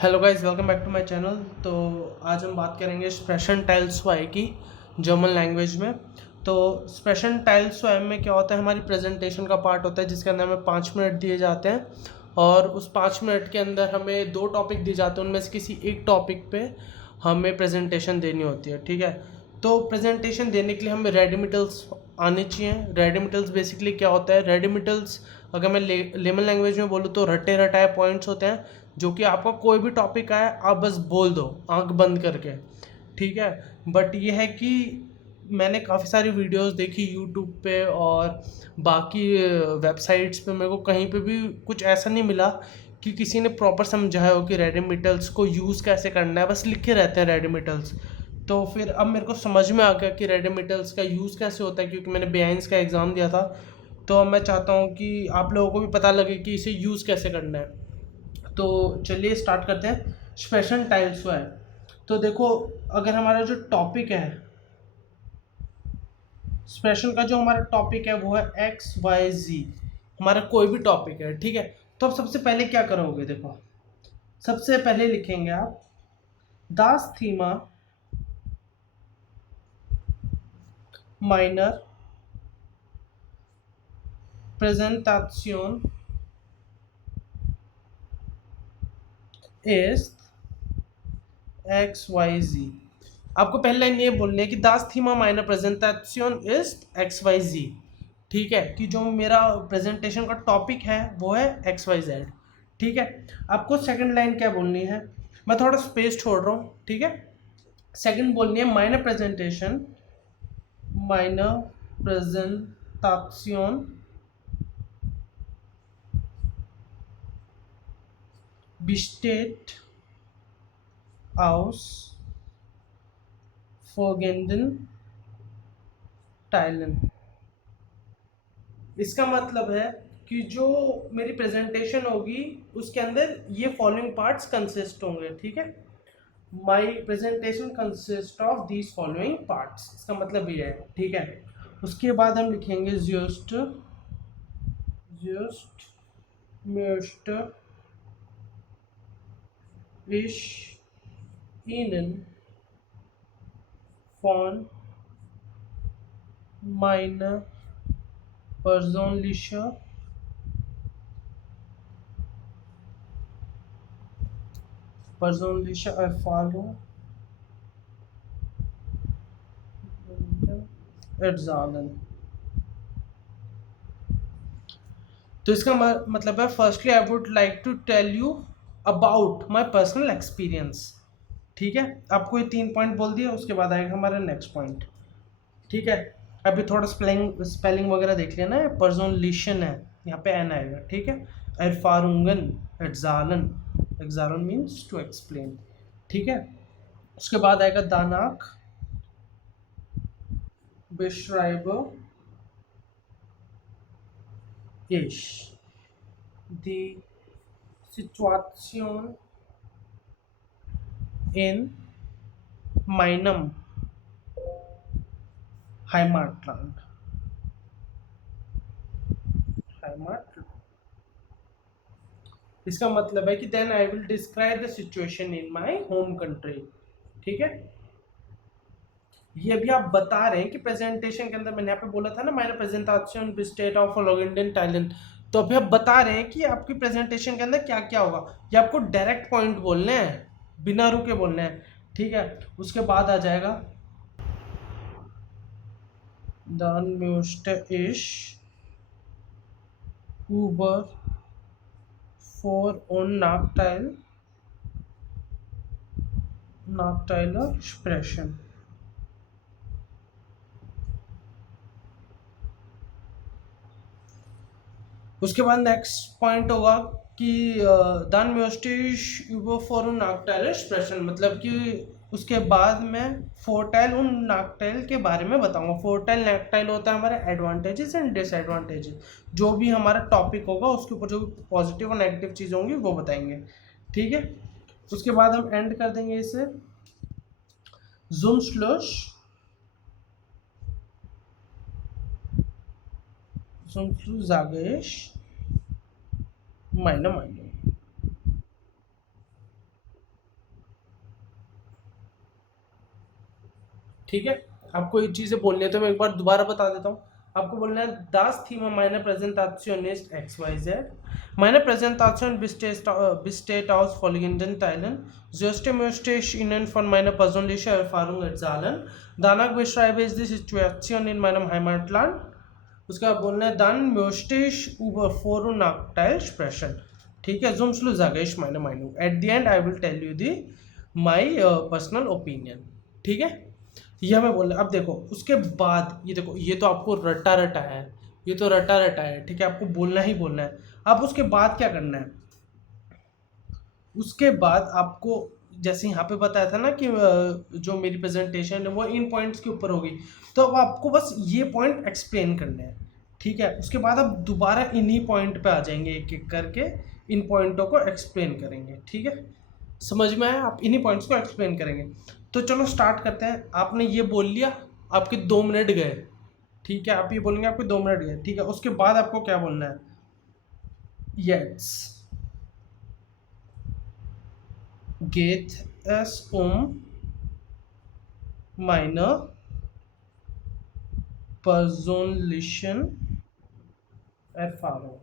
Hello guys, welcome back to my channel. तो आज हम बात करेंगे एक्सप्रेशन टाइल्स वाई की जर्मन लैंग्वेज में। तो एक्सप्रेशन टाइल्स वाई में क्या होता है, हमारी प्रेजेंटेशन का पार्ट होता है जिसके अंदर हमें 5 मिनट दिए जाते हैं और उस 5 मिनट के अंदर हमें 2 टॉपिक दिए जाते हैं। उनमें से किसी एक टॉपिक पे हमें प्रेजेंटेशन देनी होती है, ठीक है। तो प्रेजेंटेशन देने के लिए हमें रेडिमिटल्स आने चाहिए। रेडिमिटल्स बेसिकली क्या होता है, रेडिमिटल्स अगर मैं लेमन लैंग्वेज में बोलूँ तो रटे रटाए पॉइंट्स होते हैं जो कि आपका कोई भी टॉपिक आए आप बस बोल दो आंख बंद करके, ठीक है। बट ये है कि मैंने काफ़ी सारी वीडियोस देखी यूट्यूब पे और बाकी वेबसाइट्स पे, मेरे को कहीं पे भी कुछ ऐसा नहीं मिला कि किसी ने प्रॉपर समझाया हो कि रेडिमिटल्स को यूज़ कैसे करना है। बस लिखे रहते हैं रेडिमिटल्स। तो फिर अब मेरे को समझ में आ गया कि रेडिमिटल्स का यूज़ कैसे होता है, क्योंकि मैंने बेआइंस का एग्ज़ाम दिया था। तो अब मैं चाहता हूँ कि आप लोगों को भी पता लगे कि इसे यूज़ कैसे करना है। तो चलिए स्टार्ट करते हैं। एक्सप्रेशन टाइल्स है। तो देखो, अगर हमारा जो टॉपिक है, एक्सप्रेशन का जो हमारा टॉपिक है वो है एक्स वाई जी। हमारा कोई भी टॉपिक है, ठीक है। तो अब सबसे पहले क्या करोगे, देखो सबसे पहले लिखेंगे आप दास थीमा माइनर प्रेजेंटाzione ist एक्स वाई जी। आपको पहले लाइन ये बोलनी है कि दास थीमा माइनर presentation is X Y Z, ठीक है। कि जो मेरा प्रेजेंटेशन का टॉपिक है वो है एक्स वाई जेड, ठीक है। आपको सेकंड लाइन क्या बोलनी है, मैं थोड़ा स्पेस छोड़ रहा हूँ, ठीक है। सेकंड बोलनी है minor presentation besteht aus folgenden Teilen। इसका मतलब है कि जो मेरी प्रेजेंटेशन होगी उसके अंदर ये फॉलोइंग पार्ट्स कंसिस्ट होंगे, ठीक है। माई presentation consist of these following parts, इसका मतलब ये है, ठीक है। उसके बाद हम लिखेंगे just just möchte ich Ihnen von meiner persönlichen Erfahrung erzählen। तो इसका मतलब है, firstly I would like to tell you about my personal experience, ठीक है। आपको ये 3 पॉइंट बोल दिया, उसके बाद आएगा हमारा नेक्स्ट पॉइंट, ठीक है। अभी थोड़ा स्पेलिंग वगैरह देख लेना है। पर्सोनलिशन है, यहाँ पे एन आएगा, ठीक है। एरफारुंगन एट्जालन, एग्जालन मीन्स टू एक्सप्लेन, ठीक है। उसके बाद आएगा दानाक beschreibe ich die Situation in meinem Heimatland। इसका मतलब है कि then I will describe the situation in my home country, ठीक है। ये अभी आप बता रहे हैं कि प्रेजेंटेशन के अंदर मैंने यहाँ पे बोला था ना, माइनर प्रेजेंटेशन स्टेट ऑफ इंडियन टाइलेंड। तो अभी आप बता रहे हैं कि आपकी प्रेजेंटेशन के अंदर क्या क्या होगा। ये आपको डायरेक्ट पॉइंट बोलने हैं, बिना रुके बोलने हैं, ठीक है। उसके बाद आ जाएगा dann möchte ich über Vor- und Nachteile sprechen। उसके बाद नेक्स्ट पॉइंट होगा कि dann möchte ich über Vor- und Nachteile sprechen, मतलब कि उसके बाद मैं फोरटाइल उन नाकटाइल के बारे में बताऊंगा। फोरटाइल नाकटाइल होता है हमारे एडवांटेजेस एंड डिसएडवांटेजेस। जो भी हमारा टॉपिक होगा उसके ऊपर जो पॉजिटिव और नेगेटिव चीज़ होंगी वो बताएंगे, ठीक है। उसके बाद हम एंड कर देंगे इसे zum Schluss sage ich meine Meinung। ठीक है, आपको ये चीज़ें बोलनी है तो मैं एक बार दोबारा बता देता हूँ। आपको बोलना है das Thema meiner Präsentation ist XYZ. Meine Präsentation besteht aus folgenden Teilen. Zuerst möchte ich Ihnen von meiner persönlichen Erfahrung erzählen. Danach beschreibe ich die Situation in meinem Heimatland. उसके बाद बोलना है dann möchte ich über Vor- und Nachteile sprechen. ठीक है, zum Schluss sage ich meine Meinung. At the end I will tell you my personal opinion. ठीक है, ये हमें बोलना है। अब देखो उसके बाद ये देखो, ये तो आपको रटा रटा है, ये तो रटा रटा है, ठीक है, आपको बोलना ही बोलना है। अब उसके बाद क्या करना है, उसके बाद आपको जैसे यहाँ पे बताया था ना कि जो मेरी प्रेजेंटेशन है वो इन पॉइंट्स के ऊपर होगी, तो अब आपको बस ये पॉइंट एक्सप्लेन करने हैं। ठीक है, उसके बाद आप दोबारा इन्हीं पॉइंट पे आ जाएंगे, एक एक करके इन पॉइंटों को एक्सप्लेन करेंगे। ठीक है, समझ में आया, आप इन्हीं पॉइंट्स को एक्सप्लेन करेंगे। तो चलो स्टार्ट करते हैं। आपने ये बोल लिया, आपके 2 मिनट गए। ठीक है, आप ये बोलेंगे आपके 2 मिनट गए। ठीक है, उसके बाद आपको क्या बोलना है, yes geht es meine persönlichen Erfahrung।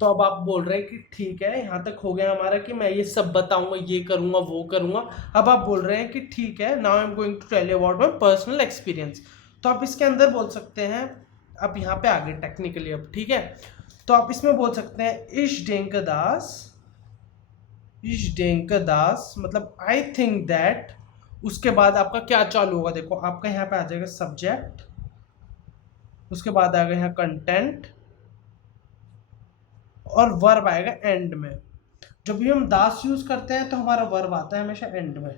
तो अब आप बोल रहे हैं कि ठीक है, यहाँ तक हो गया हमारा कि मैं ये सब बताऊंगा, ये करूंगा, वो करूंगा। अब आप बोल रहे हैं कि ठीक है, now I am going to tell you about my personal experience. तो आप इसके अंदर बोल सकते हैं, अब यहाँ पे आगे टेक्निकली अब ठीक है, तो आप इसमें बोल सकते हैं इश डेंक दास मतलब आई थिंक दैट। उसके बाद आपका क्या चालू होगा, देखो आपका यहाँ पे आ जाएगा सब्जेक्ट, उसके बाद आएगा यहाँ कंटेंट और वर्ब आएगा एंड में। जब भी हम दास यूज करते हैं तो हमारा वर्ब आता है हमेशा एंड में।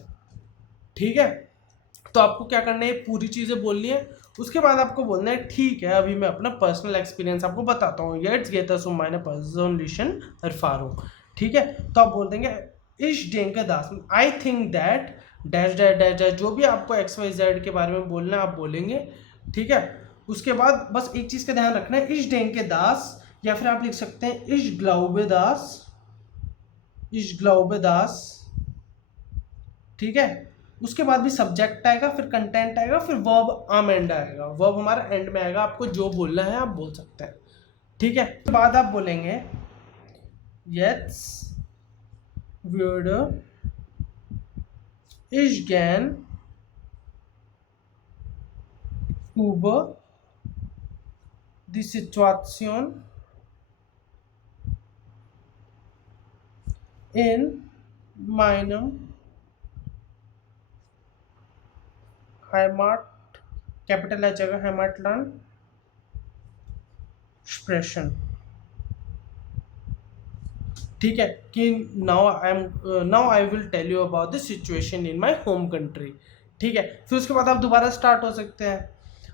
ठीक है, तो आपको क्या करना है, पूरी चीजें बोलनी है। उसके बाद आपको बोलना है ठीक है, अभी मैं अपना पर्सनल एक्सपीरियंस आपको बताता हूँ। jetzt geht es um meine persönlichen Erfahrung। ठीक है, तो आप बोल देंगे ich denke das, I think that dash dash dash dash, जो भी आपको XYZ के बारे में बोलना है आप बोलेंगे। ठीक है, उसके बाद बस एक चीज का ध्यान रखना है, ich denke das, या फिर आप लिख सकते हैं ich glaube das। ठीक है, उसके बाद भी सब्जेक्ट आएगा, फिर कंटेंट आएगा, फिर वर्ब आम एंड आएगा। वर्ब हमारा एंड में आएगा, आपको जो बोलना है आप बोल सकते हैं। ठीक है, उसके बाद आप बोलेंगे jetzt würde ich gern über die Situation in meinem Heimat, capital आ जाएगा heimatland sprechen। ठीक है, कि now I will tell you about the situation in my home country. ठीक है, फिर उसके बाद आप दोबारा स्टार्ट हो सकते हैं,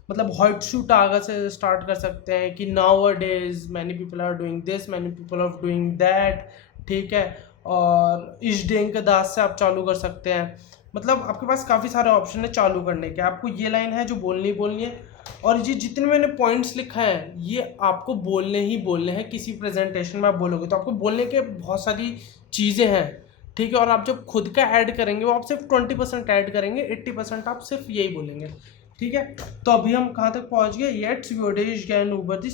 मतलब हॉट शूट आगा से स्टार्ट कर सकते हैं कि nowadays many people are doing this, many people are doing that. ठीक है, और इस डेंग दास से आप चालू कर सकते हैं। मतलब आपके पास काफ़ी सारे ऑप्शन है चालू करने के। आपको ये लाइन है जो बोलनी है, और ये जितने मैंने पॉइंट्स लिखा है ये आपको बोलने ही बोलने हैं। किसी प्रेजेंटेशन में आप बोलोगे तो आपको बोलने के बहुत सारी चीज़ें हैं। ठीक है, और आप जब खुद का ऐड करेंगे वो आप सिर्फ 20% ऐड करेंगे, 80% आप सिर्फ यही बोलेंगे। ठीक है, तो अभी हम कहाँ तक पहुँच गए, येट्स würde ich gern über die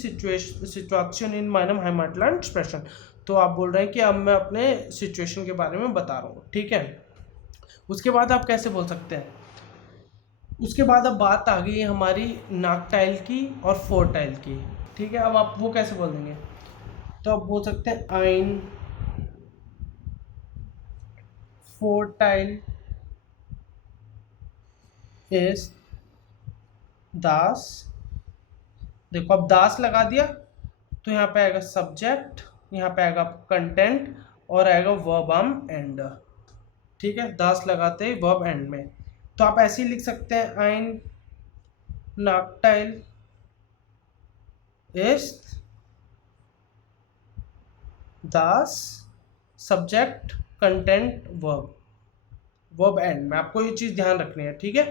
Situation in meinem Heimatland sprechen। तो आप बोल रहे हैं कि अब मैं अपने सिचुएशन के बारे में बता रहा हूँ। ठीक है, उसके बाद आप कैसे बोल सकते हैं, उसके बाद अब बात आ गई हमारी नाकटाइल की और फोरटाइल की। ठीक है, अब आप वो कैसे बोल देंगे, तो आप बोल सकते हैं आइन फोरटाइल इज दास। देखो अब दास लगा दिया तो यहाँ पे आएगा सब्जेक्ट, यहाँ पे आएगा कंटेंट और आएगा वर्ब आर्म एंड। ठीक है, दास लगाते ही वर्ब एंड में। तो आप ऐसे ही लिख सकते हैं आइन नाकटाइल ist Das subject content verb and में। आपको ये चीज़ ध्यान रखनी है। ठीक है,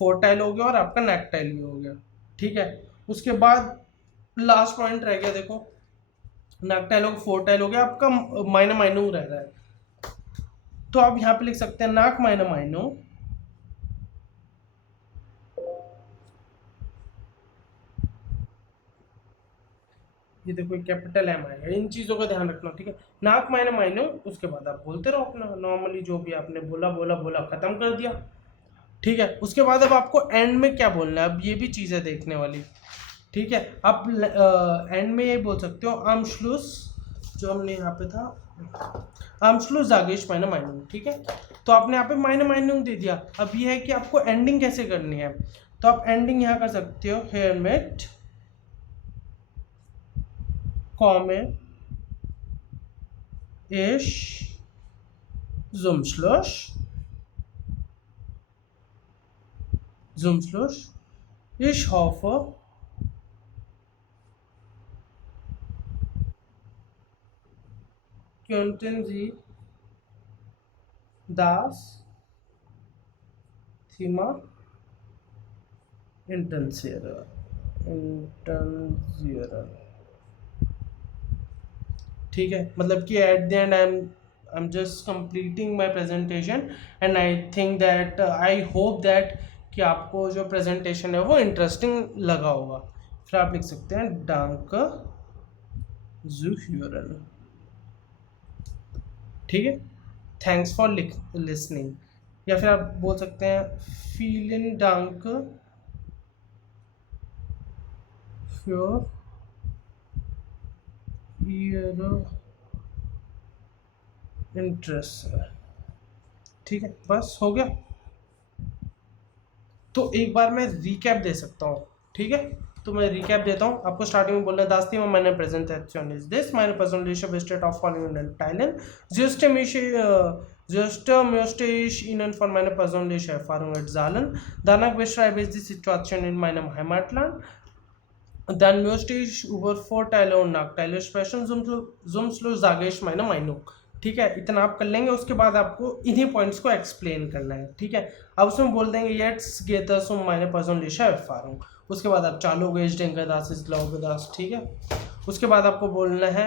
फोरटाइल हो गया और आपका नेकटाइल भी हो गया। ठीक है, उसके बाद लास्ट पॉइंट रह गया, देखो नाकटाइल हो गया, फोर टाइल हो गया, आपका माइनर माइनू रह रहा है। तो आप यहाँ पे लिख सकते हैं नाक माइनर माइनू, ये देखो कैपिटल एम आएगा, इन चीज़ों का ध्यान रखना, ठीक है। नाक माइनर माइनू, उसके बाद आप बोलते रहो अपना नॉर्मली जो भी आपने बोला बोला बोला, खत्म कर दिया, ठीक है। उसके बाद अब आपको एंड में क्या बोलना है, अब ये भी चीज़ है देखने वाली, ठीक है। आप एंड में ये बोल सकते हो आमश्लूस, जो हमने यहाँ पे था आमश्लूस जागेश माइनर माइनू, ठीक है। तो आपने यहाँ पे माइनर माइनू दे दिया। अब ये है कि आपको एंडिंग कैसे करनी है, तो आप एंडिंग यहाँ कर सकते हो हेयरमेट कॉमे इश Zumschluss, ich hoffe, könnten Sie das Thema intensivieren. ठीक है, मतलब कि at the and I am just completing my presentation and I think that I hope that कि आपको जो प्रेजेंटेशन है वो इंटरेस्टिंग लगा होगा। फिर आप लिख सकते हैं डांक ज़ुह्यूरन, ठीक है, थैंक्स फॉर लिसनिंग, या फिर आप बोल सकते हैं फीलिंग डांक फ्योर इंटरेस्ट, ठीक है, बस हो गया। तो एक बार मैं रिकैप दे सकता हूँ, ठीक है। तो मैं रिकैप देता हूँ आपको। स्टार्टिंग में बोलना दास्ती में मैंने presentation is this minor presentation स्टेट of following in Thailand just möchte ich Ihnen von meiner persönlichen Erfahrung erzählen. Danach beschreibe ich die Situation in meinem Heimatland. Dann möchte ich über Vorteile und Nachteile sprechen. Zum Schluss sage ich meine Meinung. ठीक है, इतना आप कर लेंगे। उसके बाद आपको इन्हीं पॉइंट्स को एक्सप्लेन करना है, ठीक है। अब उसमें बोल देंगे येट्स geht es um meine persönliche Erfahrung। उसके बाद आप चालू गए denke das ist glaube das, ठीक है। उसके बाद आपको बोलना है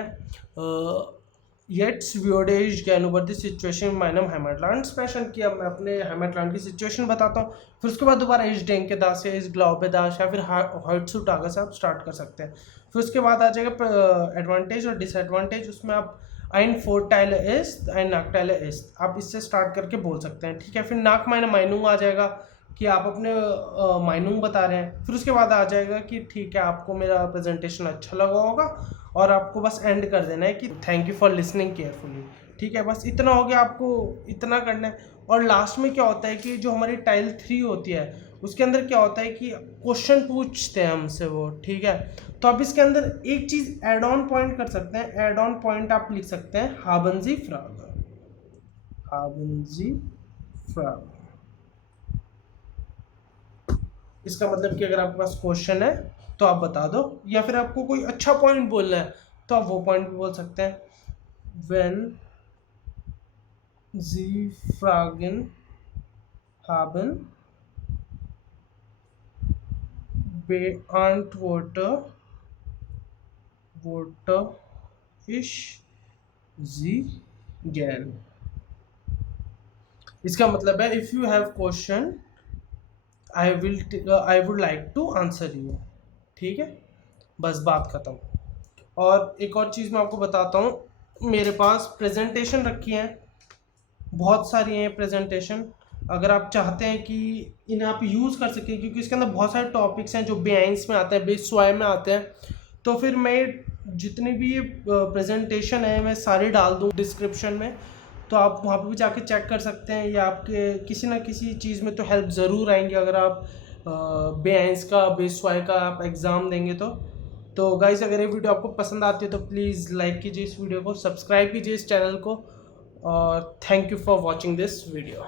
jetzt würde ich gerne über die Situation in meinem Heimatland sprechen, कि अब मैं अपने Heimatland की सिचुएशन बताता हूँ। फिर उसके बाद दोबारा ich denke das है, ich glaube das, या फिर heutzutage से आप स्टार्ट कर सकते हैं। फिर उसके बाद आ जाएगा एडवांटेज और डिसएडवांटेज, उसमें आप ein Vorteil ist, ein Nachteil ist, आप इससे स्टार्ट करके बोल सकते हैं, ठीक है। फिर नाक माइनर माइनूंग आ जाएगा कि आप अपने माइनूंग बता रहे हैं। फिर उसके बाद आ जाएगा कि ठीक है आपको मेरा प्रेजेंटेशन अच्छा लगा होगा और आपको बस एंड कर देना है कि thank you for listening carefully, ठीक है। बस इतना हो गया, आपको इतना करना है। और लास्ट में क्या होता है कि जो हमारी टाइल 3 होती है उसके अंदर क्या होता है कि क्वेश्चन पूछते हैं हमसे वो, ठीक है। तो आप इसके अंदर एक चीज़ एड ऑन पॉइंट कर सकते हैं। एड ऑन पॉइंट आप लिख सकते हैं हाबंजी फ्राग, हाबंजी फ्राग। इसका मतलब कि अगर आपके पास क्वेश्चन है तो आप बता दो, या फिर आपको कोई अच्छा पॉइंट बोलना है तो आप वो पॉइंट भी बोल सकते हैं। व्हेन जी फ्रागन haben beantworte ich sie gern। इसका मतलब है if you have question I would like to answer you, ठीक है, बस बात खत्म। और एक और चीज़ मैं आपको बताता हूँ, मेरे पास प्रेजेंटेशन रखी हैं, बहुत सारी हैं प्रेजेंटेशन। अगर आप चाहते हैं कि इन्हें आप यूज़ कर सकें, क्योंकि इसके अंदर बहुत सारे टॉपिक्स हैं जो बेआइंस में आते हैं, बेस्वाय में आते हैं, तो फिर मैं जितनी भी प्रेजेंटेशन है मैं सारी डाल दूँ डिस्क्रिप्शन में, तो आप वहाँ पर भी जाके चेक कर सकते हैं, या आपके किसी ना किसी चीज़ में तो हेल्प ज़रूर आएंगी अगर आप बेआइंस का बेस्वाय का आप एग्ज़ाम देंगे तो गाइज़ अगर ये वीडियो आपको पसंद आती है तो प्लीज़ लाइक कीजिए इस वीडियो को, सब्सक्राइब कीजिए इस चैनल को, और thank you for watching this video.